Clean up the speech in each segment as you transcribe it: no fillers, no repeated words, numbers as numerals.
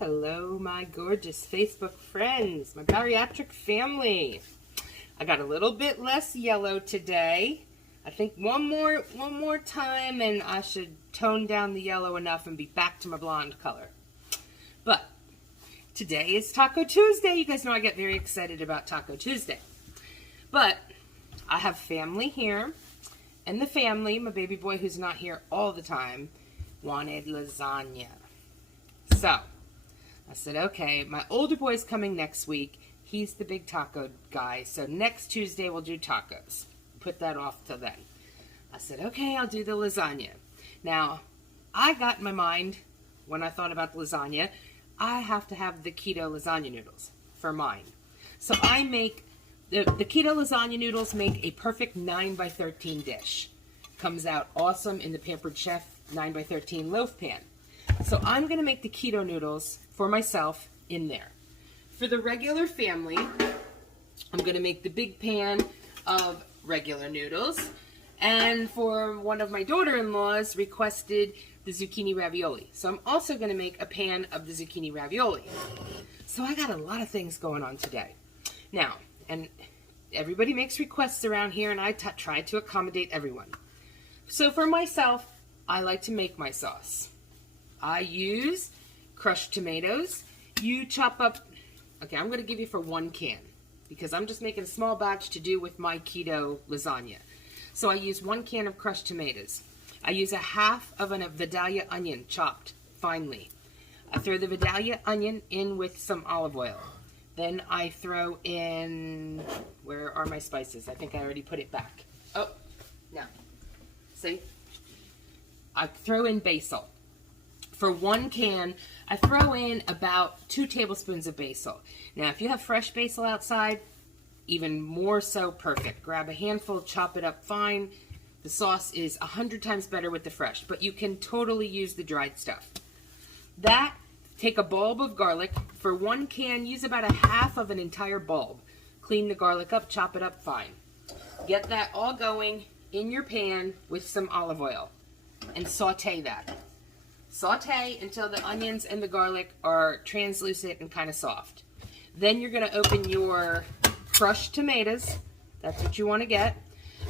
Hello, my gorgeous Facebook friends, my bariatric family. I got a little bit less yellow today. I think one more time and I should tone down the yellow enough and be back to my blonde color. But today is Taco Tuesday. You guys know I get very excited about Taco Tuesday. But I have family here, and the family, my baby boy who's not here all the time, wanted lasagna. So I said, okay, my older boy's coming next week. He's the big taco guy. So next Tuesday we'll do tacos. Put that off till then. I said, okay, I'll do the lasagna. Now, I got in my mind, when I thought about the lasagna, I have to have the keto lasagna noodles for mine. So I make, the keto lasagna noodles make a perfect 9x13 dish. Comes out awesome in the Pampered Chef 9x13 loaf pan. So I'm going to make the keto noodles for myself in there. For the regular family, I'm going to make the big pan of regular noodles. And for one of my daughter-in-laws requested the zucchini ravioli. So I'm also going to make a pan of the zucchini ravioli. So I got a lot of things going on today. Now, and everybody makes requests around here, and I try to accommodate everyone. So for myself, I like to make my sauce. I use crushed tomatoes. You chop up, okay, I'm going to give you for 1 can because I'm just making a small batch to do with my keto lasagna. So I use 1 can of crushed tomatoes. I use a half of a Vidalia onion chopped finely. I throw the Vidalia onion in with some olive oil. Then I throw in, where are my spices? I think I already put it back. Oh, no. See? I throw in basil. For 1 can, I throw in about 2 tablespoons of basil. Now, if you have fresh basil outside, even more so perfect. Grab a handful, chop it up fine. The sauce is 100 times better with the fresh, but you can totally use the dried stuff. That, take a bulb of garlic. For 1 can, use about a half of an entire bulb. Clean the garlic up, chop it up fine. Get that all going in your pan with some olive oil and saute that. Saute until the onions and the garlic are translucent and kind of soft. Then you're going to open your crushed tomatoes. That's what you want to get.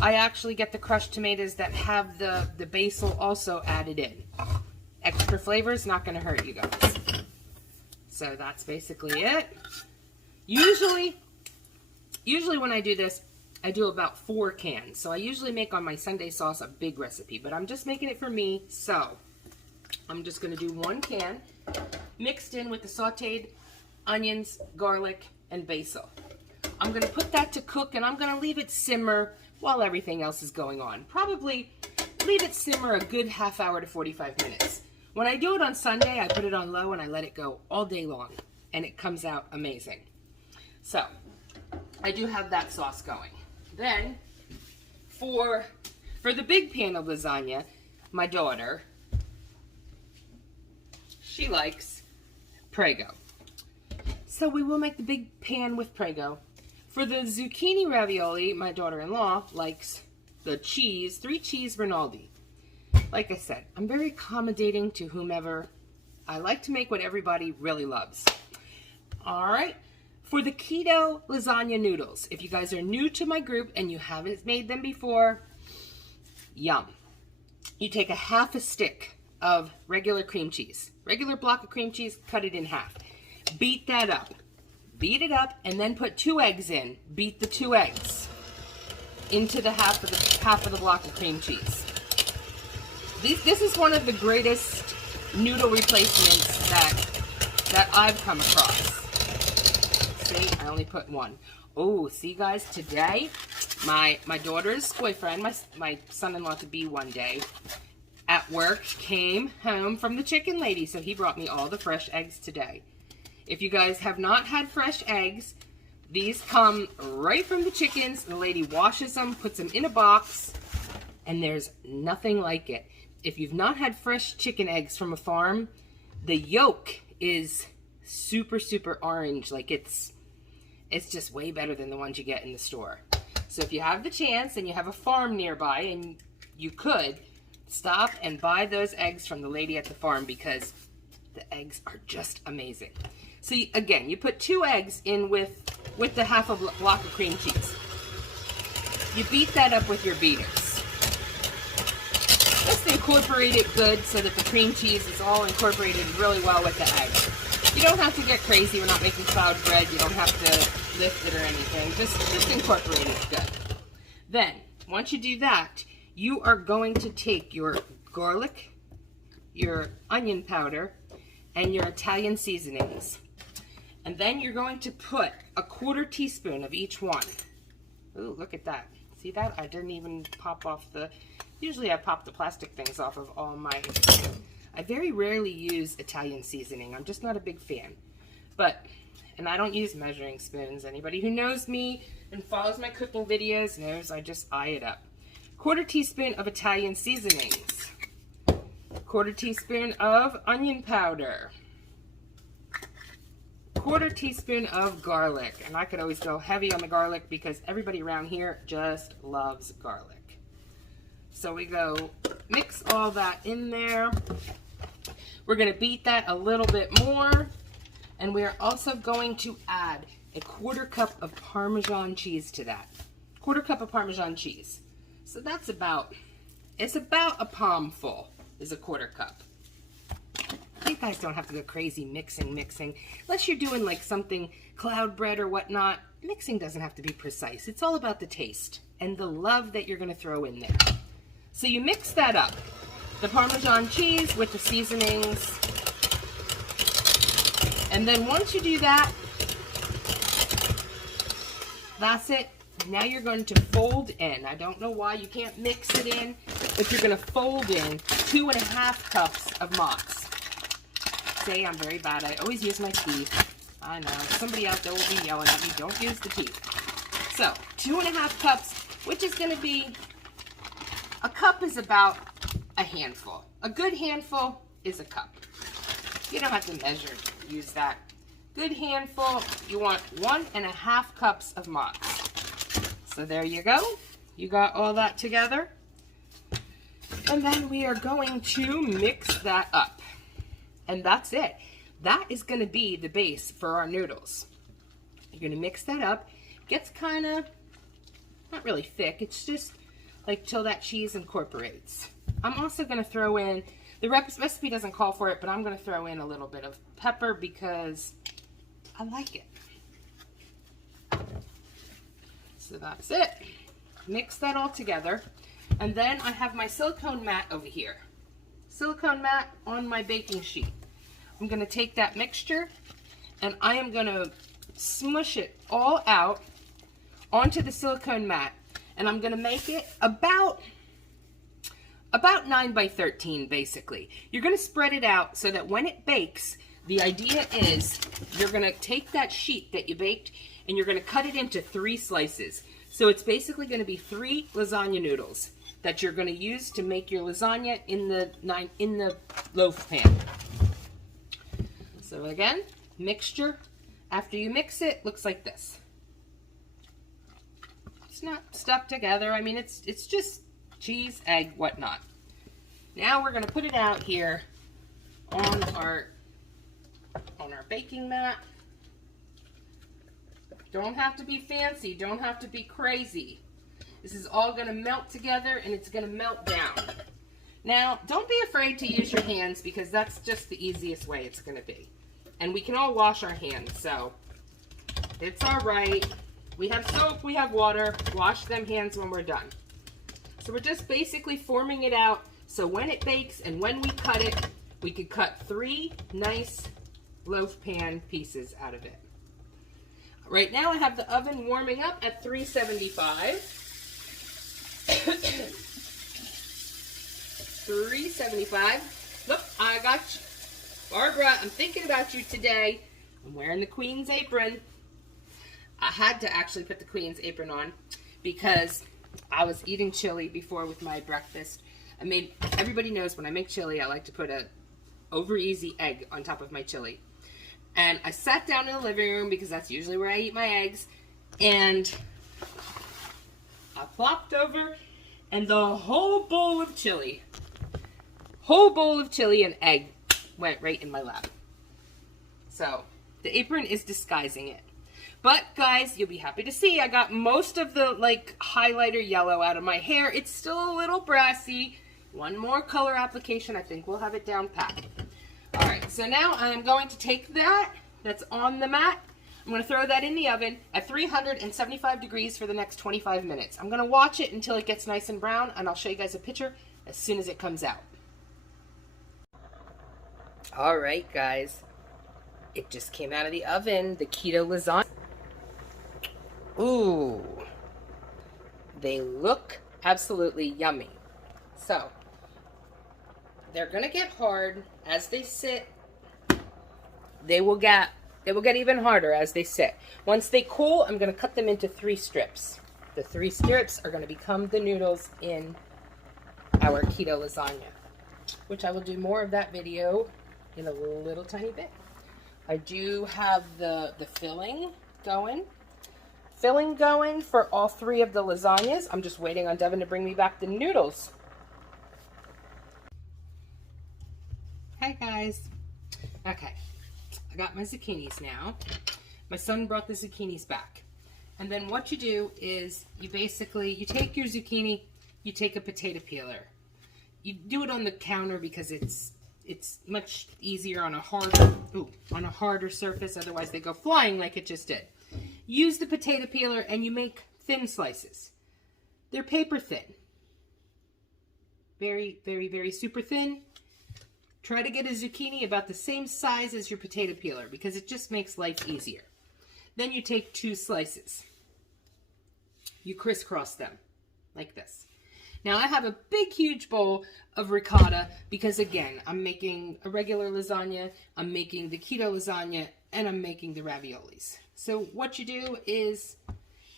I actually get the crushed tomatoes that have the basil also added in. Extra flavor is not going to hurt you guys. So that's basically it. Usually when I do this, I do about 4 cans. So I usually make on my Sunday sauce a big recipe, but I'm just making it for me, so I'm just going to do 1 can mixed in with the sauteed onions, garlic, and basil. I'm going to put that to cook, and I'm going to leave it simmer while everything else is going on. Probably leave it simmer a good half hour to 45 minutes. When I do it on Sunday, I put it on low and I let it go all day long, and it comes out amazing. So I do have that sauce going. Then for the big pan of lasagna, my daughter, she likes Prego. So we will make the big pan with Prego. For the zucchini ravioli, my daughter-in-law likes the cheese, 3 cheese Rinaldi. Like I said, I'm very accommodating to whomever. I like to make what everybody really loves. All right. For the keto lasagna noodles, if you guys are new to my group and you haven't made them before, yum. You take a half a stick of regular cream cheese. Regular block of cream cheese, cut it in half. Beat that up. Beat it up and then put 2 eggs in. Beat the 2 eggs into the half of the block of cream cheese. This is one of the greatest noodle replacements that I've come across. See, I only put 1. Oh, see guys, today my daughter's boyfriend, my son-in-law to be one day, at work came home from the chicken lady, so he brought me all the fresh eggs today. If you guys have not had fresh eggs, these come right from the chickens. The lady washes them, puts them in a box, and there's nothing like it. If you've not had fresh chicken eggs from a farm, the yolk is super, super orange. Like it's just way better than the ones you get in the store. So if you have the chance and you have a farm nearby, and you could, stop and buy those eggs from the lady at the farm because The eggs are just amazing. So again, you put 2 eggs in with the half a block of cream cheese. You beat that up with your beaters. Just incorporate it good so that the cream cheese is all incorporated really well with the egg. You don't have to get crazy. We're not making cloud bread. You don't have to lift it or anything. Just incorporate it good. Then, once you do that, you are going to take your garlic, your onion powder, and your Italian seasonings. And then you're going to put a 1/4 teaspoon of each one. Ooh, look at that. See that? I didn't even pop off usually I pop the plastic things off of all my, I very rarely use Italian seasoning. I'm just not a big fan. And I don't use measuring spoons. Anybody who knows me and follows my cooking videos knows I just eye it up. 1/4 teaspoon of Italian seasonings. 1/4 teaspoon of onion powder. 1/4 teaspoon of garlic. And I could always go heavy on the garlic because everybody around here just loves garlic. So we go mix all that in there. We're going to beat that a little bit more. And we are also going to add a 1/4 cup of Parmesan cheese to that. 1/4 cup of Parmesan cheese. So that's it's about a palm full is a 1/4 cup. You guys don't have to go crazy mixing. Unless you're doing like something cloud bread or whatnot, mixing doesn't have to be precise. It's all about the taste and the love that you're going to throw in there. So you mix that up. The Parmesan cheese with the seasonings. And then once you do that, that's it. Now you're going to fold in. I don't know why you can't mix it in, but you're going to fold in 2½ cups of mozz. Say I'm very bad. I always use my teeth. I know. Somebody out there will be yelling at me. Don't use the teeth. So 2½ cups, which is going to be, a cup is about a handful. A good handful is a cup. You don't have to measure, use that. Good handful, you want 1½ cups of mozz. So there you go. You got all that together. And then we are going to mix that up. And that's it. That is going to be the base for our noodles. You're going to mix that up. Gets kind of, not really thick. It's just like till that cheese incorporates. I'm also going to throw in, the recipe doesn't call for it, but I'm going to throw in a little bit of pepper because I like it. So that's it. Mix that all together. And then I have my silicone mat over here. Silicone mat on my baking sheet. I'm going to take that mixture and I am going to smush it all out onto the silicone mat. And I'm going to make it about 9 by 13 basically. You're going to spread it out so that when it bakes, the idea is you're going to take that sheet that you baked and you're going to cut it into 3 slices. So it's basically going to be 3 lasagna noodles that you're going to use to make your lasagna in the loaf pan. So again, mixture. After you mix it, looks like this. It's not stuck together. I mean, it's just cheese, egg, whatnot. Now we're going to put it out here on our baking mat. Don't have to be fancy. Don't have to be crazy. This is all going to melt together and it's going to melt down. Now, don't be afraid to use your hands because that's just the easiest way it's going to be. And we can all wash our hands, so it's all right. We have soap, we have water. Wash them hands when we're done. So we're just basically forming it out so when it bakes and when we cut it, we could cut 3 nice loaf pan pieces out of it. Right now I have the oven warming up at 375. 375. Look, I got you. Barbara, I'm thinking about you today. I'm wearing the Queen's apron. I had to actually put the Queen's apron on because I was eating chili before with my breakfast. Everybody knows when I make chili, I like to put a over easy egg on top of my chili. And I sat down in the living room because that's usually where I eat my eggs. And I plopped over and the whole bowl of chili and egg went right in my lap. So the apron is disguising it. But guys, you'll be happy to see I got most of the like highlighter yellow out of my hair. It's still a little brassy. One more color application, I think we'll have it down pat. All right, so now I'm going to take that's on the mat. I'm going to throw that in the oven at 375 degrees for the next 25 minutes. I'm going to watch it until it gets nice and brown, and I'll show you guys a picture as soon as it comes out. All right, guys. It just came out of the oven, the keto lasagna. Ooh. They look absolutely yummy. So, they're going to get hard as they sit. They will get even harder as they sit. Once they cool, I'm going to cut them into 3 strips. The 3 strips are going to become the noodles in our keto lasagna, which I will do more of that video in a little tiny bit. I do have the filling going. Filling going for all 3 of the lasagnas. I'm just waiting on Devin to bring me back the noodles. Hi guys. Okay, I got my zucchinis now. My son brought the zucchinis back. And then what you do is you take your zucchini, you take a potato peeler. You do it on the counter because it's much easier on a harder surface, otherwise they go flying like it just did. Use the potato peeler and you make thin slices. They're paper thin. Very, very, very super thin. Try to get a zucchini about the same size as your potato peeler because it just makes life easier. Then you take 2 slices. You crisscross them like this. Now I have a big, huge bowl of ricotta because, again, I'm making a regular lasagna, I'm making the keto lasagna, and I'm making the raviolis. So what you do is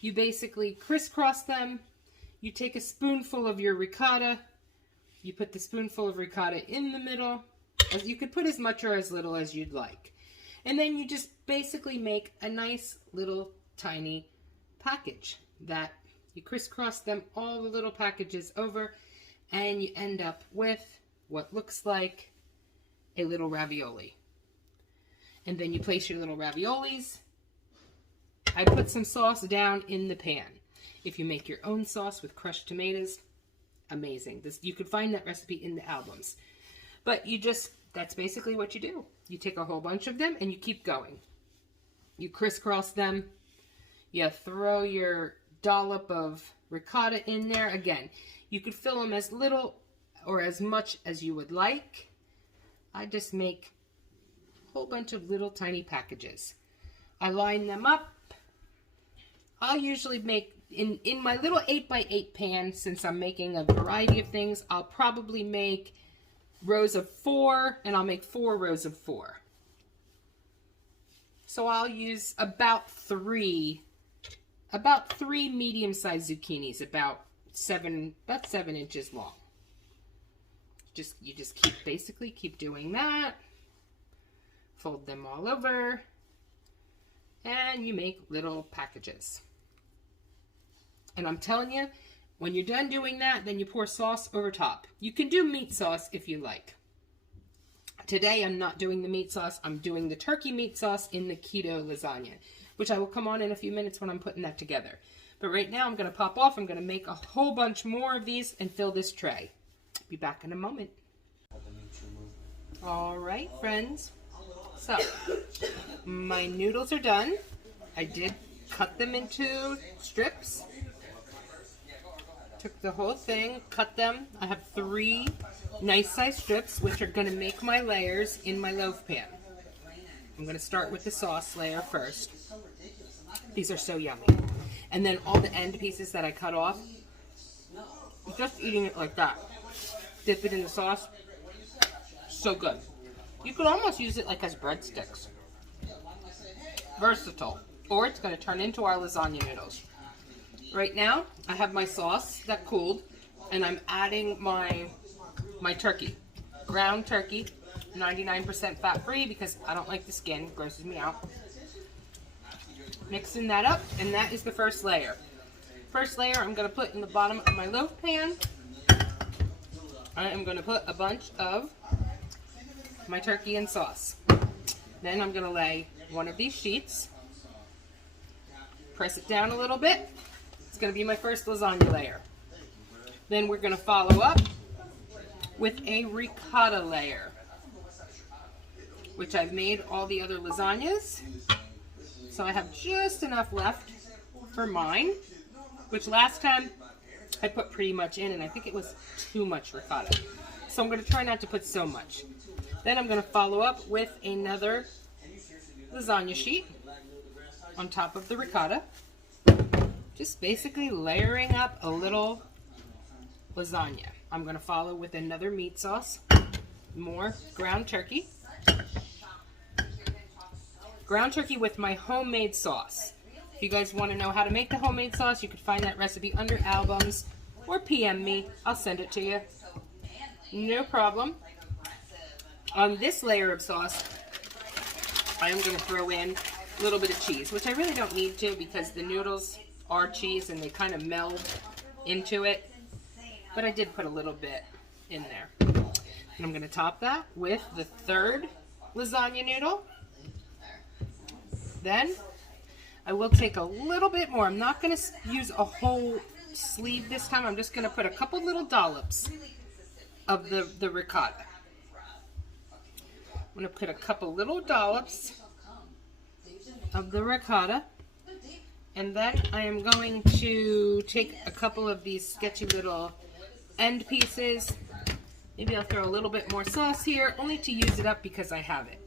you basically crisscross them. You take a spoonful of your ricotta. You put the spoonful of ricotta in the middle. You could put as much or as little as you'd like. And then you just basically make a nice little tiny package that you crisscross them, all the little packages over, and you end up with what looks like a little ravioli. And then you place your little raviolis. I put some sauce down in the pan. If you make your own sauce with crushed tomatoes, amazing. You could find that recipe in the albums. But that's basically what you do. You take a whole bunch of them and you keep going. You crisscross them. You throw your dollop of ricotta in there. Again, you could fill them as little or as much as you would like. I just make a whole bunch of little tiny packages. I line them up. I'll usually make, in my little 8x8 pan, since I'm making a variety of things, I'll probably make rows of 4, and I'll make 4 rows of 4. So I'll use about 3 medium-sized zucchinis, about 7 inches long. You just keep doing that. Fold them all over, and you make little packages. And I'm telling you, when you're done doing that, then you pour sauce over top. You can do meat sauce if you like. Today I'm not doing the meat sauce. I'm doing the turkey meat sauce in the keto lasagna, which I will come on in a few minutes when I'm putting that together. But right now I'm going to pop off. I'm going to make a whole bunch more of these and fill this tray. Be back in a moment. All right, friends. So, my noodles are done. I did cut them into strips. Took the whole thing, cut them. I have 3 nice size strips, which are going to make my layers in my loaf pan. I'm going to start with the sauce layer first. These are so yummy. And then all the end pieces that I cut off, just eating it like that. Dip it in the sauce. So good. You could almost use it like as breadsticks. Versatile. Or it's going to turn into our lasagna noodles. Right now, I have my sauce that cooled, and I'm adding my turkey. Ground turkey, 99% fat-free because I don't like the skin. It grosses me out. Mixing that up, and that is the first layer. First layer I'm going to put in the bottom of my loaf pan. I am going to put a bunch of my turkey and sauce. Then I'm going to lay one of these sheets, press it down a little bit. It's going to be my first lasagna layer. Then we're going to follow up with a ricotta layer, which I've made all the other lasagnas. So I have just enough left for mine, which last time I put pretty much in, and I think it was too much ricotta. So I'm going to try not to put so much. Then I'm going to follow up with another lasagna sheet on top of the ricotta. Just basically layering up a little lasagna. I'm going to follow with another meat sauce, more ground turkey. Ground turkey with my homemade sauce. If you guys want to know how to make the homemade sauce, you can find that recipe under albums or PM me. I'll send it to you. No problem. On this layer of sauce, I am going to throw in a little bit of cheese, which I really don't need to because the noodles are cheese and they kind of meld into it. But I did put a little bit in there. And I'm going to top that with the third lasagna noodle. Then I will take a little bit more. I'm not going to use a whole sleeve this time. I'm just going to put a couple little dollops of the ricotta. I'm going to put a couple little dollops of the ricotta. And then I am going to take a couple of these sketchy little end pieces. Maybe I'll throw a little bit more sauce here, only to use it up because I have it.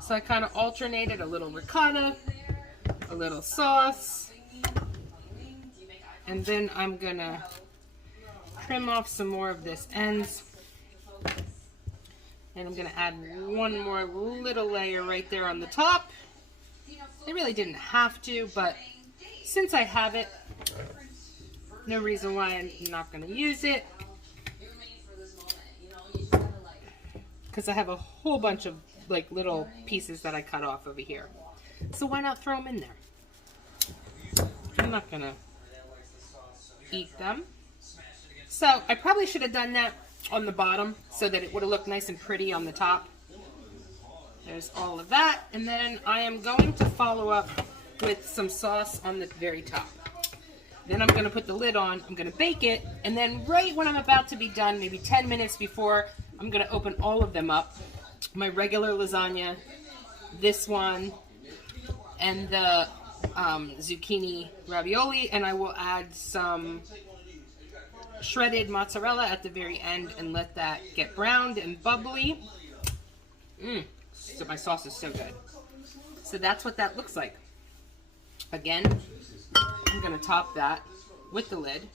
So I kind of alternated a little ricotta, a little sauce, and then I'm going to trim off some more of this ends. And I'm going to add one more little layer right there on the top. I really didn't have to, but since I have it, no reason why I'm not going to use it. Because I have a whole bunch of like little pieces that I cut off over here. So why not throw them in there? I'm not going to eat them. So I probably should have done that on the bottom so that it would have looked nice and pretty on the top. There's all of that. And then I am going to follow up with some sauce on the very top. Then I'm going to put the lid on, I'm going to bake it, and then right when I'm about to be done, maybe 10 minutes before, I'm going to open all of them up. My regular lasagna, this one, and the zucchini ravioli, and I will add some shredded mozzarella at the very end and let that get browned and bubbly. So my sauce is so good. So that's what that looks like. Again, I'm going to top that with the lid,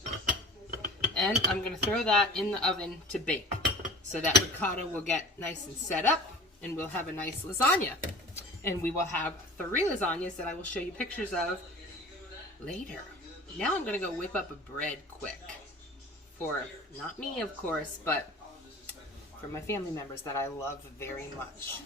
and I'm going to throw that in the oven to bake so that ricotta will get nice and set up, and we'll have a nice lasagna. And we will have 3 lasagnas that I will show you pictures of later. Now I'm going to go whip up a bread quick for, not me of course, but for my family members that I love very much.